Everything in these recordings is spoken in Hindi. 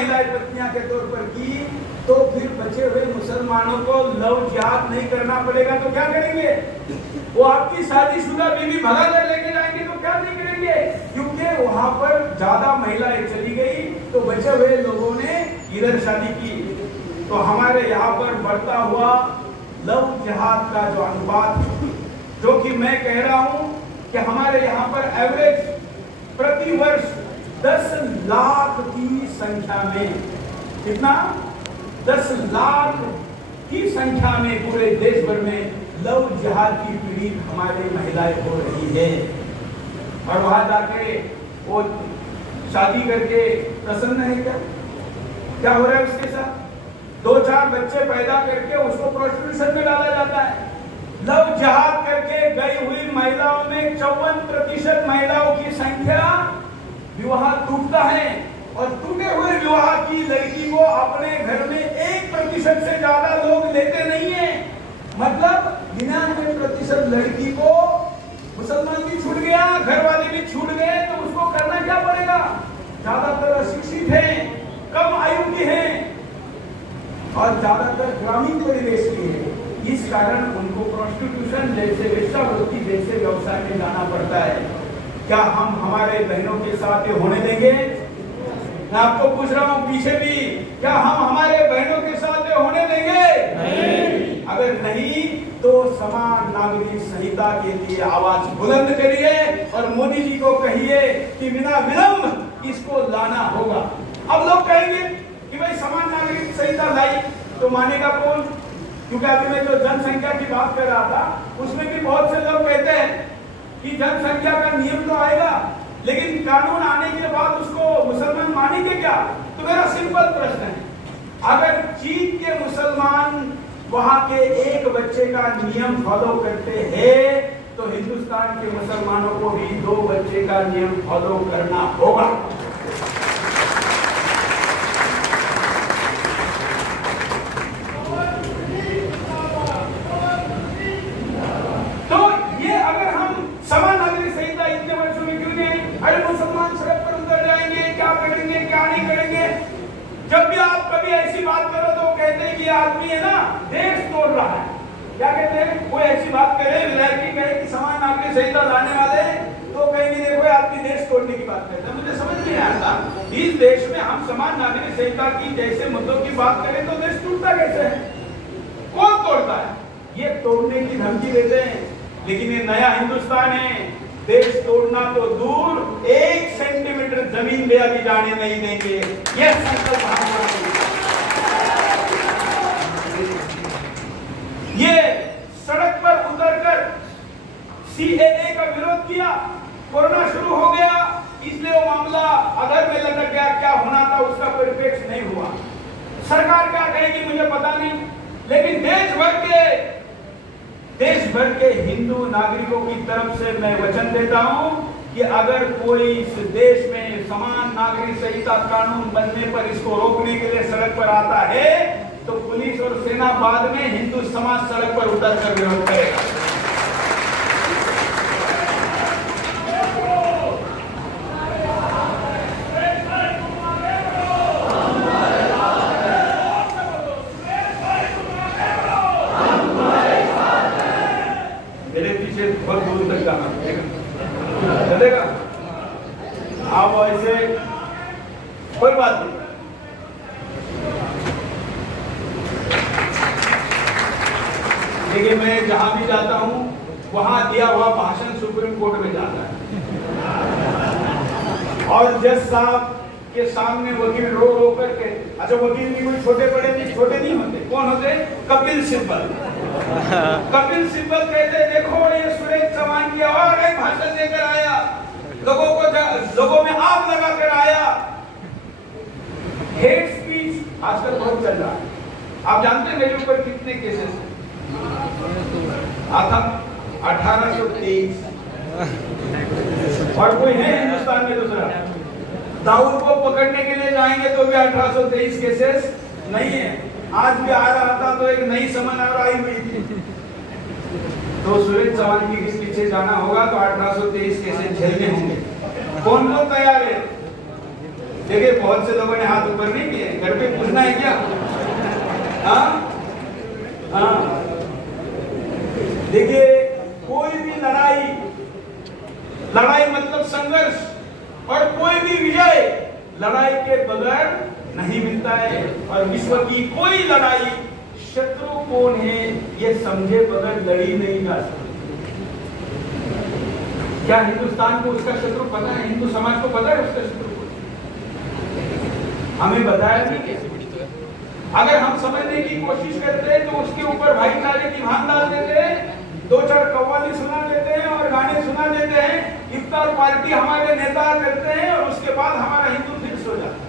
महिलाएं पत्नियां के तौर पर की, तो फिर बचे हुए मुसलमानों को लव जिहाद नहीं करना पड़ेगा तो क्या करेंगे? वो आपकी शादीशुदा बीवी भगा कर लेके जाएंगे तो क्या नहीं करेंगे? क्योंकि वहां पर ज्यादा महिलाएं चली गई तो बचे हुए लोगों ने इधर शादी की। तो हमारे यहाँ पर बढ़ता हुआ लव जिहाद का जो अनुपात, जो कि मैं कह रहा हूं कि हमारे यहाँ पर एवरेज प्रति वर्ष 10 लाख की संख्या में, कितना? 10 लाख की संख्या में पूरे देश भर में लव जिहाद की पीड़ित हमारी महिलाएं हो रही है। और वहां जाके वो शादी करके प्रसन्न है क्या? क्या हो रहा है उसके साथ? 2-4 बच्चे पैदा करके उसको प्रोस्टिट्यूशन में डाला जाता है। लव जिहाद करके गई हुई महिलाओं में 54% महिलाओं की संख्या विवाह टूटता है, और टूटे हुए विवाह की लड़की को अपने घर में 1% से ज्यादा लोग लेते नहीं है। मतलब 99% लड़की को मुसलमान भी छूट गया, घर वाले भी छूट गए, तो उसको करना क्या पड़ेगा? ज्यादातर अशिक्षित हैं, कम आयु की हैं और ज्यादातर ग्रामीण परिवेश की है। इस कारण उनको प्रोस्टिट्यूशन जैसे, वेश्यावृत्ति जैसे व्यवसाय में जाना पड़ता है। क्या हम हमारे बहनों के साथ ये होने देंगे? मैं आपको पूछ रहा हूं पीछे भी, क्या हम हमारे बहनों के साथ ये होने देंगे? नहीं। अगर नहीं तो समान नागरिक संहिता के लिए आवाज बुलंद करिए और मोदी जी को कहिए कि बिना विलंब इसको लाना होगा। अब लोग कहेंगे कि भाई समान नागरिक संहिता लाई तो मानेगा कौन? क्योंकि अभी मैं जो जनसंख्या की बात कर रहा था उसमें भी बहुत से लोग कहते हैं कि जनसंख्या का नियम तो आएगा, लेकिन कानून आने के बाद उसको मुसलमान मानेंगे क्या? तो मेरा सिंपल प्रश्न है, अगर चीन के मुसलमान वहां के एक बच्चे का नियम फॉलो करते हैं तो हिंदुस्तान के मुसलमानों को भी 2 बच्चे का नियम फॉलो करना होगा। आदमी है ना, देश तोड़ रहा है। क्या कहते हैं? कोई ऐसी बात करे, विधायक कहे कि समान नागरिक संहिता लाने वाले, तो कहेंगे देखो आदमी देश तोड़ने की बात करता है। मुझे समझ नहीं आता, इस देश में हम समान नागरिक संहिता की जैसे मुद्दों की बात करें तो देश टूटता कैसे है? कौन तोड़ता है? ये तोड़ने की धमकी देते हैं, लेकिन ये नया हिंदुस्तान है, देश तोड़ना तो दूर, 1 सेंटीमीटर जमीन भी अभी जाने नहीं देंगे। ये संकल्प हमारा। ये सड़क पर उतरकर सीएए का विरोध किया, कोरोना शुरू हो गया, इसलिए वो मामला अधर में लटक गया। क्या होना था उसका परिप्रेक्ष्य नहीं हुआ। सरकार क्या कहेगी मुझे पता नहीं, लेकिन देश भर के हिंदू नागरिकों की तरफ से मैं वचन देता हूं कि अगर कोई इस देश में समान नागरिक संहिता कानून बनने पर इसको रोकने के लिए सड़क पर आता है तो पुलिस और सेना बाद में हिंदू समाज सड़क पर उतरकर विरोध करेगा। मेरे पीछे बहुत दूर तक जाना चलेगा। आप ऐसे कोई बात नहीं। देखिए मैं जहां भी जाता हूं वहां दिया हुआ भाषण सुप्रीम कोर्ट में जाता है, और जज साहब के सामने वकील रो करके, अच्छा वकील भी कोई छोटे बड़े नहीं, छोटे नहीं होते, कौन होते? कपिल सिब्बल। कपिल सिब्बल कहते देखो ये सुरेश चौहान की और एक भाषण देकर आया, लोगों में आग लगा कर आया। हेट स्पीच आजकल बहुत चल रहा है। आप जानते हैं मेरे ऊपर कितने केसेस हैं? आता 1823 और कोई है हिंदुस्तान में दूसरा? दाऊद को पकड़ने के लिए जाएंगे तो भी 1823 केसेस नहीं है। आज भी आ रहा था तो एक नई समन आई हुई थी, तो सुरेश चौहान की पीछे जाना होगा तो 1823 केसेस झेलने होंगे। कौन लोग तैयार है? देखिए बहुत से लोगों ने हाथ ऊपर नहीं किया। के बगैर नहीं मिलता है। और विश्व की कोई लड़ाई शत्रु कौन है ये समझे बगैर लड़ी नहीं जा सकती। क्या हिंदुस्तान को उसका शत्रु पता है? हिंदू समाज को पता है उसका शत्रु कौन? हमें बताया नहीं। अगर हम समझने की कोशिश करते हैं तो उसके ऊपर भाईचारे की भान डाल देते हैं, 2-4 कव्वाली सुना देते हैं और गाने सुना देते हैं, इफ्तार पार्टी हमारे नेता करते हैं और उसके बाद हमारा हिंदू फिक्स हो जाता है।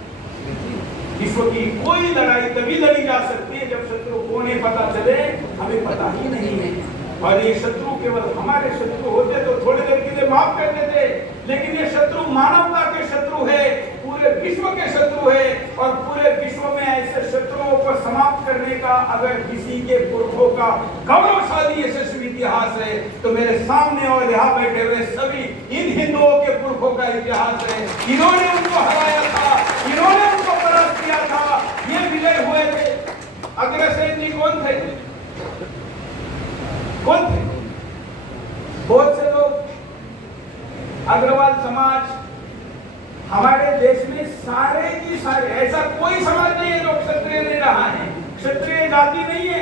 विश्व की कोई लड़ाई तभी लड़ी जा सकती है जब शत्रु कौन है पता चले, हमें पता ही नहीं है। और ये शत्रु केवल हमारे शत्रु होते तो थोड़ी देर के लिए माफ कर देते, लेकिन ये शत्रु मानवता के शत्रु है, पूरे विश्व के शत्रु है। और पूरे विश्व में ऐसे शत्रुओं को समाप्त करने का अगर किसी के पुरखों का गौरवशाली यशस्वी इतिहास है तो मेरे सामने और यहाँ बैठे हुए सभी इन हिंदुओं के पुरखों का इतिहास है। इन्होंने उनको हराया था, इन्होंने उनको परास्त किया था, ये विजय हुए थे। अग्रसेन जी कौन थे? कौन थे? बहुत से लोग, अग्रवाल समाज हमारे देश में सारे की सारे, ऐसा कोई समाज नहीं है जो क्षत्रिय नहीं रहा है, क्षत्रिय जाति नहीं है।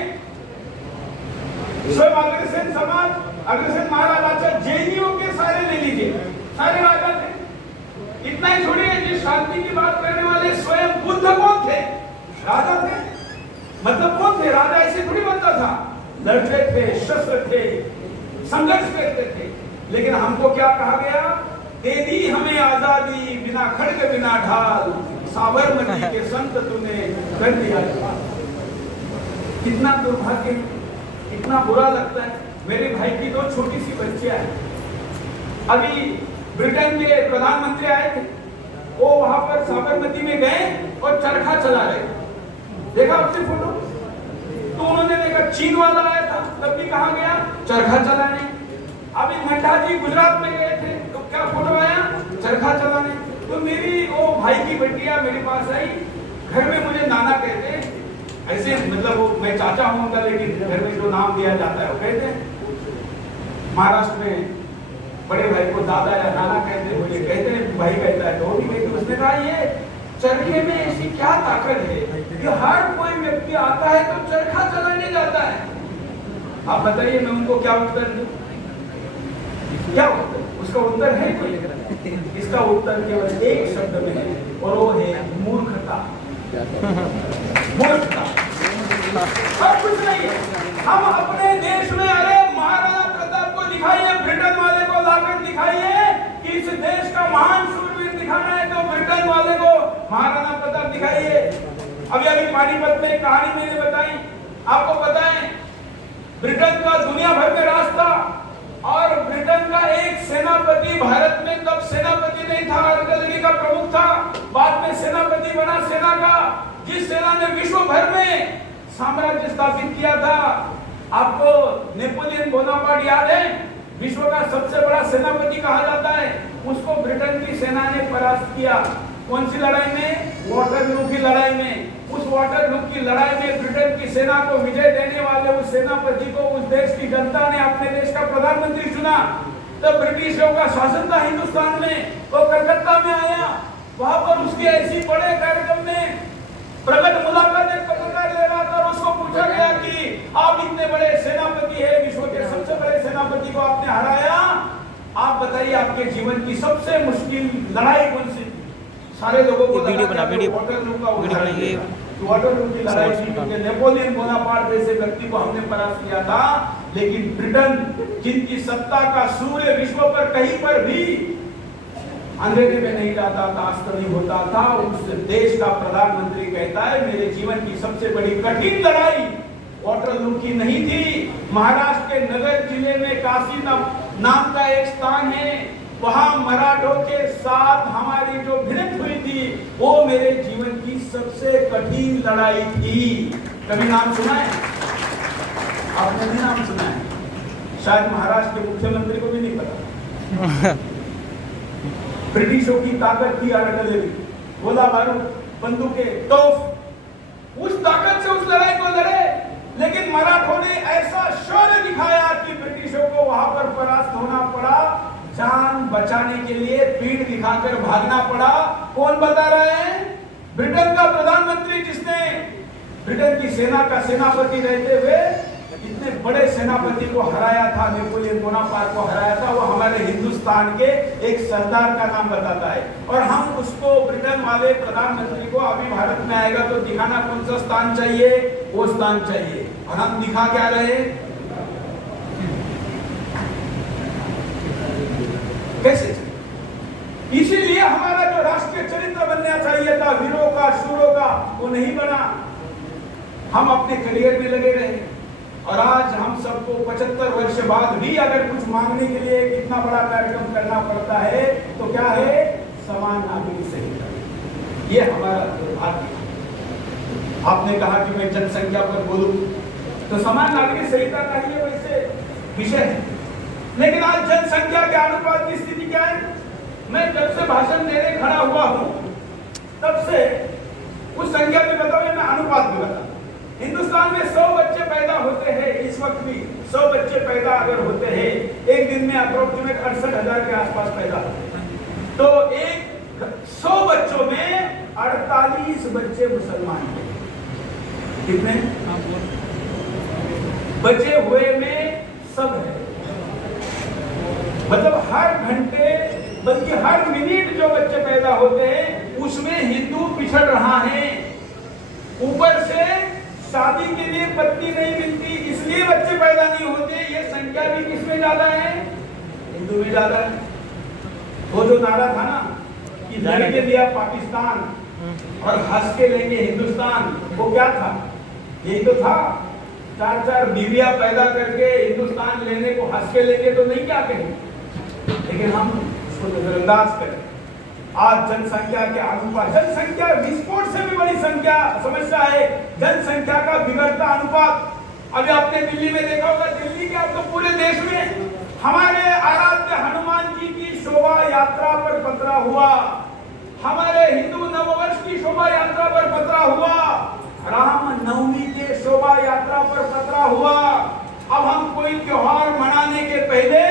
स्वयं अग्रसेन समाज, अग्रसेन महाराजा, जैनियों के सारे ले लीजिए, सारे राजा थे। इतना ही छोड़िए, जिस शांति की बात करने वाले स्वयं बुद्ध कौन थे? राजा थे। मतलब कौन थे? राजा ऐसे थोड़ी बनता था, लड़ते थे, शस्त्र थे, संघर्ष करते थे। लेकिन हमको क्या कहा गया? दे दी हमें आजादी, बिना खड्ग बिना ढाल, साबरमती के संत तूने कर दिया। कितना दुर्भाग्य, कितना बुरा लगता है। मेरे भाई की 2 छोटी सी बच्चियां हैं। अभी ब्रिटेन के प्रधानमंत्री आए थे, वो वहां पर साबरमती में गए और चरखा चला रहे। देखा आपने फोटो? तो उन्होंने देखा चीन वाला आया था, तब भी कहा गया चरखा चलाने। अभी नड्डा जी गुजरात में गए थे तो क्या फोटो आया? चरखा चलाने। तो मेरी वो भाई की बेटियां मेरे पास आई, घर में मुझे नाना कहते हैं, ऐसे मतलब वो मैं चाचा हूं उनका, लेकिन घर में जो नाम दिया जाता है वो कहते हैं। महाराष्ट्र में बड़े भाई को दादा या नाना कहते हैं, मुझे कहते हैं भाई कहता है तो वो भी कहते। उसने कहा ये चरखे में ऐसी क्या ताकत है कि हर कोई व्यक्ति आता है तो चरखा चलाने जाता है? आप बताइए, मैं उनको क्या उत्तर दूं? क्या उत्तर? उसका उत्तर है कोई? इसका उत्तर केवल एक शब्द में है और वो है मूर्खता। मूर्खता, और कुछ नहीं है। हम अपने देश में, अरे महाराणा प्रताप को दिखाइए, ब्रिटेन वाले को लाकर दिखाइए कि इस देश का महान शूरवीर दिखाना है तो ब्रिटेन वाले को महाराणा प्रताप दिखाइए। अभी पानीपत में कहानी मैंने बताई, आपको पता है ब्रिटेन का दुनिया भर में राज था और ब्रिटेन का एक सेनापति, भारत में तब सेनापति नहीं था, आर्टिलरी का प्रमुख था, बाद में सेनापति बना सेना का, जिस सेना ने विश्व भर में साम्राज्य स्थापित किया था। आपको नेपोलियन बोनापार्ट याद है? विश्व का सबसे बड़ा सेनापति कहा जाता है। उसको ब्रिटेन की सेना ने परास्त किया। कौन सी लड़ाई में? वाटरलू की लड़ाई में। उस वाटरलू की लड़ाई में ब्रिटेन की सेना को विजय देने वाले उस सेनापति को उस देश की जनता ने अपने देश का प्रधानमंत्री चुना। तब ब्रिटिशों का शासन था हिंदुस्तान में, वो कलकत्ता में आया, वहां पर उसके ऐसी बड़े कार्यक्रम में प्रगट मुलाकात एक पत्रकार ले रहा था और उसको पूछा गया कि आप इतने बड़े सेनापति है, विश्व के सबसे बड़े सेनापति को आपने हराया, आप बताइए आपके जीवन की सबसे मुश्किल लड़ाई कौन सी? सारे लोगों को वीडियो बना, वीडियो बनाइए। वाटरलू की लड़ाई थी क्योंकि नेपोलियन बोनापार्ट जैसे व्यक्ति को हमने परास्त किया था। लेकिन ब्रिटेन, जिनकी सत्ता का सूर्य विश्व पर कहीं पर भी अंधेरे में नहीं जाता था, अस्त नहीं होता था, उस देश का प्रधानमंत्री कहता है मेरे जीवन की सबसे बड़ी कठिन लड़ाई वाटरलू की नहीं थी। महाराष्ट्र के नगर जिले में काशी नाम का एक स्थान है, वहां मराठों के साथ हमारी जो भिड़ंत हुई थी वो मेरे जीवन की सबसे कठिन लड़ाई थी। कभी नाम सुना है? आपने भी नाम सुना है? शायद महाराष्ट्र के मुख्यमंत्री को भी नहीं पता। ब्रिटिशों की ताकत थी आर्टिलरी, गोला बारूद, बंदूकें, तोप, उस ताकत से उस लड़ाई को लड़े। लेकिन मराठों ने ऐसा शौर्य दिखाया कि ब्रिटिशों को वहां पर परास्त होना पड़ा, जान बचाने के लिए पीठ दिखाकर भागना पड़ा। कौन बता रहा है? ब्रिटेन का प्रधानमंत्री जिसने ब्रिटेन की सेना का सेनापति रहते हुए इतने बड़े सेनापति को हराया था, नेपोलियन बोनापार्ट को हराया था, वो हमारे हिंदुस्तान के एक सरदार का नाम बताता है। और हम उसको ब्रिटेन वाले प्रधानमंत्री को अभी भारत में आएगा तो दिखाना कौन सा स्थान चाहिए, वो स्थान चाहिए, और हम दिखा क्या रहे, कैसे? इसीलिए हमारा जो राष्ट्रीय चरित्र बनना चाहिए था वीरों का, शूरों का, वो नहीं बना। हम अपने करियर में लगे रहे, और आज हम सबको 75 वर्ष बाद भी अगर कुछ मांगने के लिए कितना बड़ा कार्यक्रम करना पड़ता है तो क्या है, समान नागरिक संहिता। ये हमारा दुर्भाग्य। आपने कहा कि मैं जनसंख्या पर बोलूं, तो समान नागरिक संहिता का ही वैसे विषय है, लेकिन आज जनसंख्या के अनुपात की स्थिति क्या है? मैं जब से भाषण देने खड़ा हुआ हूं तब से उस संख्या भी बताओ, मैं अनुपात भी बताओ। हिंदुस्तान में 100 बच्चे पैदा होते हैं, इस वक्त भी 100 बच्चे पैदा अगर होते हैं, एक दिन में अप्रोक्सीमेट 68,000 के आसपास पैदा होते हैं, तो एक 100 बच्चों में 48 बच्चे मुसलमान हैं। कितने बचे हुए में सब है, मतलब हर घंटे बल्कि हर मिनट जो बच्चे पैदा होते हैं उसमें हिंदू पिछड़ रहा है। ऊपर से शादी के लिए पत्नी नहीं मिलती, इसलिए बच्चे पैदा नहीं होते। ये संख्या भी किसमें ज्यादा है, हिंदू में ज्यादा है। वो जो नारा था ना कि लड़के दिया पाकिस्तान और हंस के लेंगे हिंदुस्तान, वो क्या था, यही तो था। 4-4 बीवियां पैदा करके हिंदुस्तान लेने को हंस के लेंगे तो नहीं क्या कहें, लेकिन हम उसको नजरअंदाज करें। आज जनसंख्या के अनुपात, जनसंख्या विस्फोट से भी बड़ी संख्या समस्या है जनसंख्या का बिगड़ता अनुपात। अभी आपने दिल्ली में देखा होगा, दिल्ली के अब तो पूरे देश में हमारे आराध्य हनुमान जी की शोभा यात्रा पर पतरा हुआ, हमारे हिंदू नववर्ष की शोभा यात्रा पर पतरा हुआ, राम नवमी के शोभा यात्रा पर पतरा हुआ। अब हम कोई त्योहार मनाने के पहले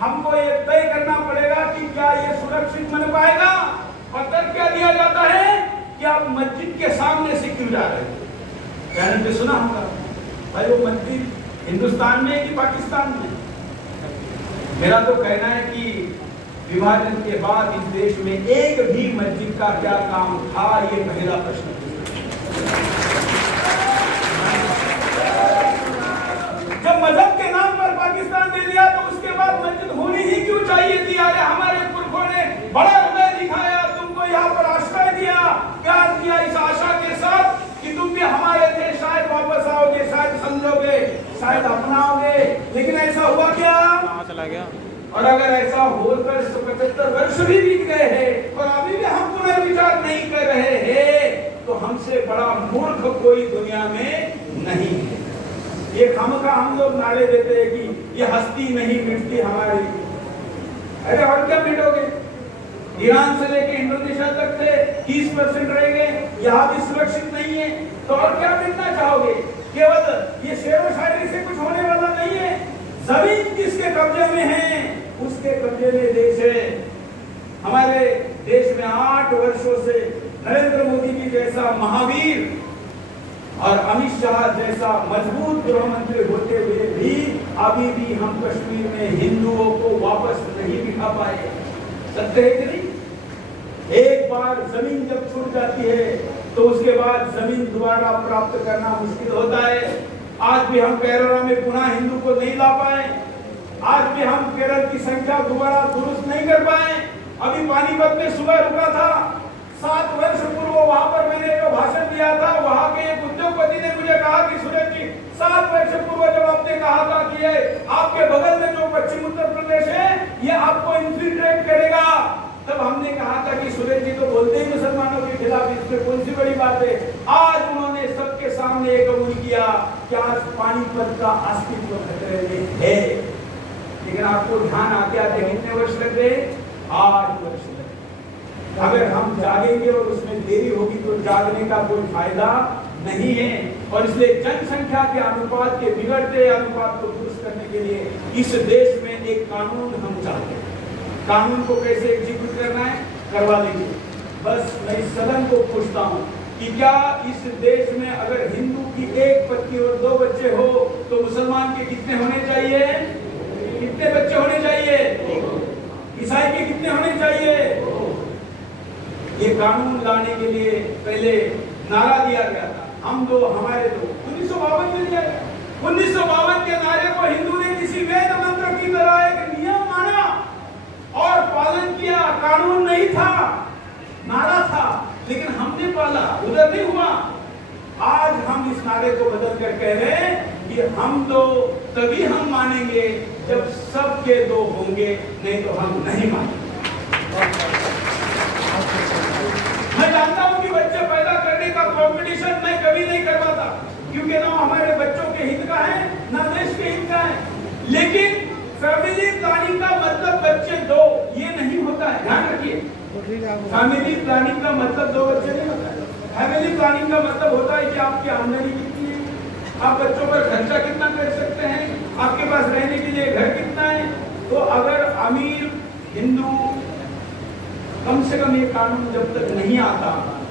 हमको ये तय करना पड़ेगा कि क्या ये सुरक्षित बन पाएगा। पत्र क्या दिया जाता है कि आप मस्जिद के सामने से क्यों जा रहे हैं, कहने पे सुना होगा भाई वो मस्जिद हिंदुस्तान में कि पाकिस्तान में। मेरा तो कहना है कि विभाजन के बाद इस देश में एक भी मस्जिद का क्या काम था, ये पहला प्रश्न। जब मजहब के नाम पर पाकिस्तान दे दिया तो उसके बाद मस्जिद होनी ही क्यों चाहिए थी। अरे हमारे पुरखों ने बड़ा हृदय दिखाया, तुमको यहाँ पर आश्रय दिया, प्यार दिया, इस आशा के साथ कि तुम भी हमारे थे, शायद वापस आओगे, शायद समझोगे, शायद अपनाओगे, लेकिन ऐसा हुआ क्या, चला गया। और अगर ऐसा होकर 75 वर्ष भी बीत गए हैं और अभी भी हम पुनर्विचार नहीं कर रहे हैं तो हमसे बड़ा मूर्ख कोई दुनिया में नहीं है। ये खामखा हम लोग नारे देते हैं कि ये हस्ती नहीं मिटती हमारी। अरे और क्या मिटोगे, ईरान से लेके इंडोनेशिया तक थे 30% रह गए, यहाँ भी सुरक्षित नहीं है, तो और क्या मिटना चाहोगे। केवल ये शेर व शायरी से कुछ होने वाला नहीं है। जमीन किसके कब्जे में है, उसके कब्जे में देश है। हमारे देश में 8 वर्षों से नरेंद्र मोदी जी जैसा महावीर और अमित शाह जैसा मजबूत गृह मंत्री होते हुए भी अभी भी हम कश्मीर में हिंदुओं को वापस नहीं बिठा पाए। सत्य है कि नहीं। एक बार जमीन जब छूट जाती है तो उसके बाद जमीन दोबारा प्राप्त करना मुश्किल होता है। आज भी हम केरल में पुनः हिंदू को नहीं ला पाए, आज भी हम केरल की संख्या दोबारा दुरुस्त नहीं कर पाए। अभी पानीपत में सुबह रुका था, 7 वर्ष पूर्व वहां पर मैंने जो भाषण दिया था, वहां के एक उद्योगपति ने मुझे कहा कि सुरेश जी 7 वर्ष पूर्व जब आपने कहा था कि ये आपके बगल में जो पश्चिम उत्तर प्रदेश है ये आपको इन्फिल्ट्रेट करेगा, तब हमने कहा था कि सुरेश जी तो बोलते ही मुसलमानों के खिलाफ, इसमें कौन सी बड़ी बात है। आज उन्होंने सबके सामने ये कबूल किया कि आज पानीपत का अस्तित्व खतरे में है। लेकिन आपको ध्यान आते आते कितने वर्ष लग गए, 8 वर्ष लगे। अगर हम जागेंगे और उसमें देरी होगी तो जागने का कोई फायदा नहीं है। और इसलिए जनसंख्या के अनुपात के बिगड़ते अनुपात को दुरुस्त करने के लिए इस देश में एक कानून हम चाहते हैं। कानून को कैसे एग्जीक्यूट करना है, करवा लेंगे। बस मैं इस सदन को पूछता हूँ कि क्या इस देश में अगर हिंदू की एक पत्नी और 2 बच्चे हो तो मुसलमान के कितने होने चाहिए? कितने बच्चे होने चाहिए? ईसाई के कितने होने चाहिए? ये कानून लाने के लिए पहले नारा दिया गया था, हम दो हमारे दो, 1952 में दिया गया। 1952 के नारे को हिंदू ने किसी वेद मंत्र की तरह एक नियम माना और पालन किया। कानून नहीं था, नारा था, लेकिन हमने पाला, उधर नहीं हुआ। आज हम इस नारे को बदल कर कह रहे हैं कि हम दो तभी हम मानेंगे जब सबके 2 होंगे, नहीं तो हम नहीं मानेंगे। मैं जानता हूं कि बच्चे पैदा करने का कंपटीशन मैं कभी नहीं करवाता, क्योंकि ना हमारे बच्चों के हित का है ना देश के हित का है। लेकिन फैमिली प्लानिंग का मतलब बच्चे 2 ये नहीं होता है, ध्यान रखिए। फैमिली प्लानिंग का मतलब 2 बच्चे नहीं होता है। फैमिली प्लानिंग का मतलब होता है कि आपकी आमदनी कितनी है, आप बच्चों पर खर्चा कितना कर सकते हैं, आपके पास रहने के लिए घर कितना है। तो अगर अमीर हिंदू कम से कम ये कानून जब तक नहीं आता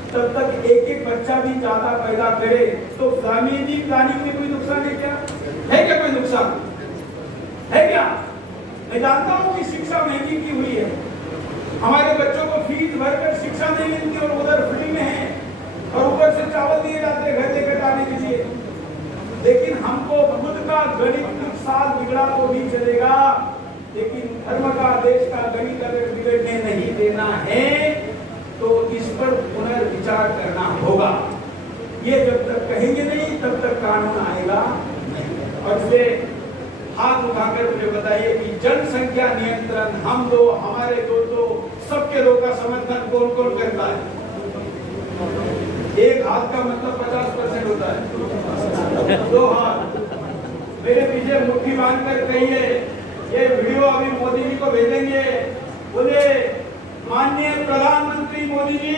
तब तक एक बच्चा भी ज्यादा पैदा करे तो फैमिली प्लानिंग में कोई नुकसान है क्या? है क्या कोई नुकसान? है क्या? मैं जानता हूँ कि शिक्षा महंगी की हुई है, हमारे बच्चों को फीस भरकर शिक्षा नहीं मिलती और उधर फ्री में है और ऊपर से चावल दिए जाते घर लेकर आने के लिए। लेकिन हमको खुद का गणित साल बिगड़ा तो भी चलेगा, लेकिन धर्म का, देश का गणित अगर बिगड़ने नहीं देना है तो इस पर पुनर्विचार करना होगा। ये जब तक कहेंगे नहीं तब तक कानून आएगा नहीं। और इसलिए हाथ उठाकर मुझे बताइए कि जनसंख्या नियंत्रण हम 2 हमारे 2 तो सबके 2 का समर्थन कौन कौन करता है? एक हाथ का मतलब 50% होता है, 2 हाथ। मेरे पीछे मुट्ठी बांधकर कहिए, ये वीडियो अभी मोदी जी को भेजेंगे, बोले माननीय प्रधानमंत्री मोदी जी,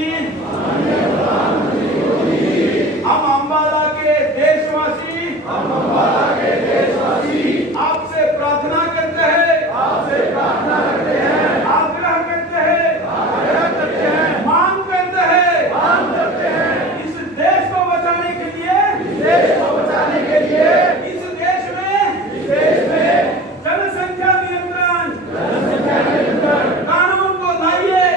हम अम्बाला के देशवासी आपसे प्रार्थना करते हैं, आग्रह करते हैं, मांग करते हैं, इस देश को बचाने के लिए, इस देश में जनसंख्या नियंत्रण कानून को लाइए।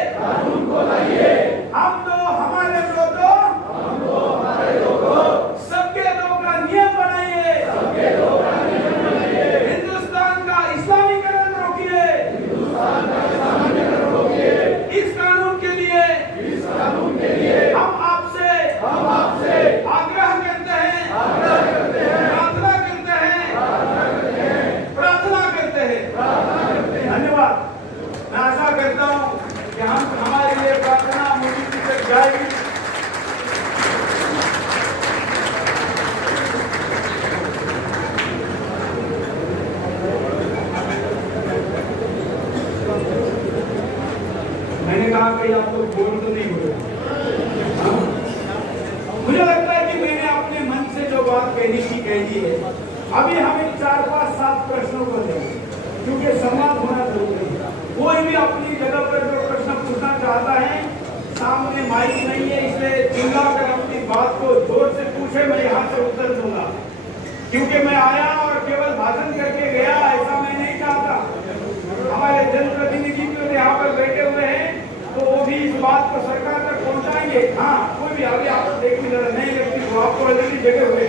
हम तो हमारे दो सबके 2 का नियम बनाइए। हिंदुस्तान का इस्लामीकरण रोकिए। इस कानून के लिए हम आपसे आग्रह करते हैं, प्रार्थना करते हैं। धन्यवाद। मैं आशा करता हूँ कि हमारे लिए प्रार्थना मोदी जी तक जाएगी। मैंने कहा कि आप लोग बोल तो नहीं बोले। मुझे लगता है कि मैंने अपने मन से जो बात कहनी थी कह दी है। अभी हमें 4, 5, 7 प्रश्नों को देंगे, क्योंकि संवाद होना जरूरी है। कोई भी अपनी जगह पर जो प्रश्न पूछना चाहता है, सामने माइक नहीं है, इसलिए चिल्लाकर अपनी बात को जोर से पूछे, मैं यहाँ से उत्तर दूंगा। क्योंकि मैं आया और केवल भाषण करके गया, ऐसा मैं नहीं चाहता। हमारे जनप्रतिनिधि जो यहाँ पर बैठे हुए हैं तो वो भी इस बात को सरकार तक पहुँचाएंगे। हाँ, कोई भी आगे आप देखिए, जरा नए व्यक्ति को आपको अलग जगह हुए